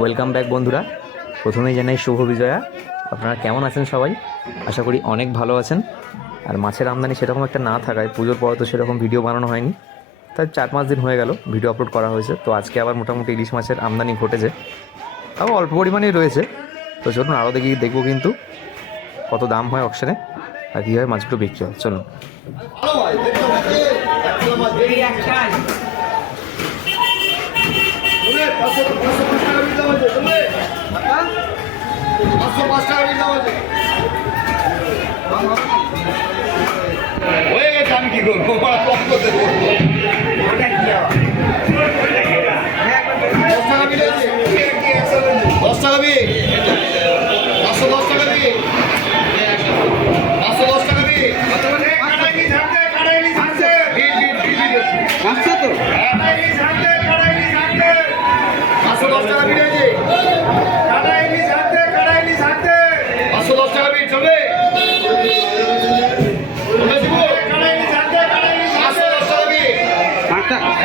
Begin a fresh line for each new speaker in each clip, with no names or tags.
Welcome back বন্ধুরা। প্রথমেই জানাই শুভ বিজয়া। আপনারা কেমন আছেন সবাই? আশা করি অনেক ভালো আছেন। আর মাছের আমদানি সেরকম একটা না থাকায় পুজোর পরে তো সেরকম ভিডিও বানানো হয়নি। তাই চার পাঁচ দিন হয়ে গেল, ভিডিও আপলোড করা হয়েছে। তো আজকে আবার মোটামুটি ইলিশ মাছের আমদানি ঘটেছে। তাও অল্প পরিমাণেই রয়েছে। তো চলুন আরও দেখি, দেখব কিন্তু কত দাম হয় অকশনে আর কীভাবে মাছগুলো বিক্রি হয়। চলুন।
হয়ে গেছে আমি কি করব কম করতে করব দশ টাকা বিল? দশ টাকা বিল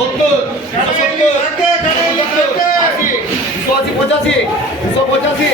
সত্তর দুশো আশি পঁচাশি দুশো পঁচাশি।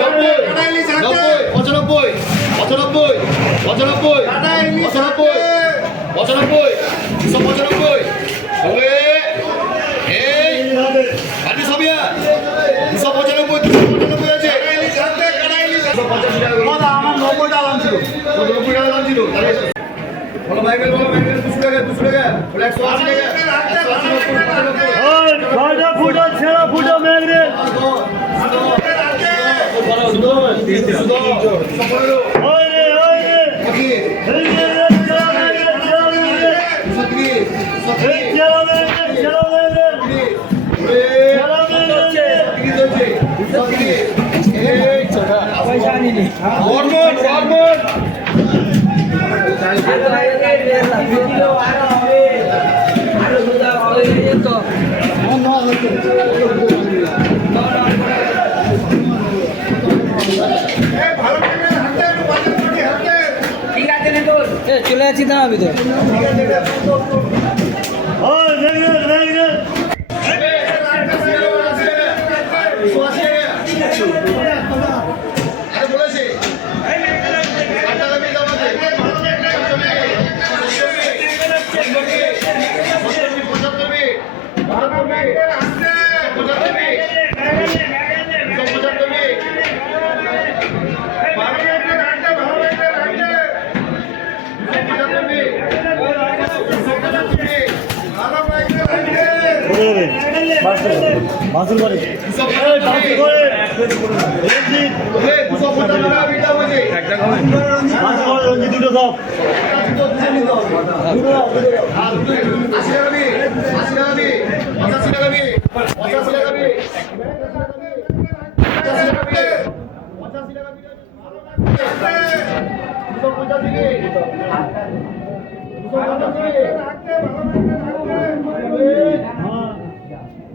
নব্বই নব্বই পঁচানব্বই পঁচানব্বই পঁচানব্বই পঁচানব্বই পঁচানব্বই দুশো পঁচানব্বই। দুশো পঁচানব্বই দুশো পঁচানব্বই আছে।
আমার নব্বই টাকা দাম ছিল।
নব্বই টাকা দাম ছিল। বলো মাইকেল বলো মাইকেল দুশো টাকা দুশো টাকা বলে একশো আশি টাকা
ফুটো ছেড়া ফুটো মেঘরে ওই রে ওই রে দাঁড়াবি রে রে, ছেড়া মেঘরে ছেড়া মেঘরে এই ছেড়া মেঘরে ছেড়া মেঘরে ছেড়া মেঘরে
চলে যাচ্ছি না আমি তো
ওই মেঘরে মেঘরে করে দেবে বাসুল বাসুল করে এই বাসুল করে রঞ্জিত বাসুল করে রঞ্জিত দুটো দাও হ্যাঁ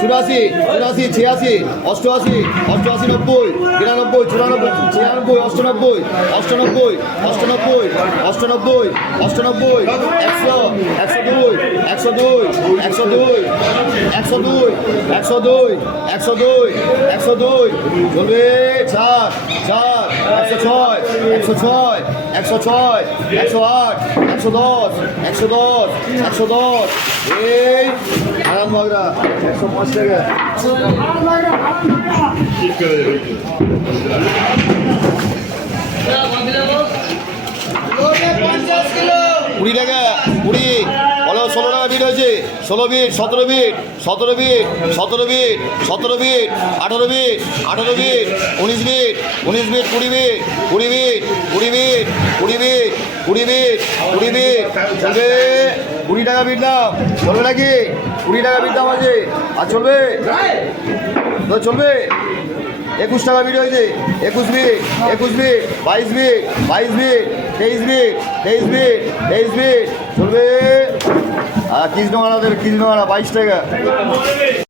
চুরাশি চুরাশি, ছিয়াশি, অষ্টআশি অষ্টআশি, নব্বই, বিরানব্বই, চুরানব্বই, ছিয়ানব্বই, অষ্টানব্বই অষ্টানব্বই অষ্টানব্বই অষ্টানব্বই অষ্টানব্বই, একশো একশো দুই একশো দুই একশো দুই একশো দুই একশো দুই একশো দুই একশো দুই চলবে চার চার, একশো ছয় একশো ছয় একশো ছয়, একশো আট, একশো দশ একশো দশ একশো দশ এই বাগরা একশো পাঁচ টাকা। কুড়ি টাকা কুড়ি। ষোলো টাকা বিট হয়েছে। ষোলো বিট সতেরো বিট সতেরো বিট সতেরো বিট সতেরো বিট আঠেরো বিট আঠেরো বিট উনিশ বিট উনিশ বিট কুড়ি বিট কুড়ি বিট কুড়ি বিট কুড়ি বিট কুড়ি বিট কুড়ি বিট চলবে? কুড়ি টাকা বিট দাম চলবে নাকি? কুড়ি টাকা বিট দাম আছে আর চলবে? চলবে? একুশ টাকা বিট হয়েছে। একুশ বিট একুশ বিট বাইশ বিট বাইশ বিট তেইশ বিট তেইশ বিট তেইশ বিট চলবে। আর কৃষ্ণমালা দেবে কৃষ্ণমালা বাইশ টাকা।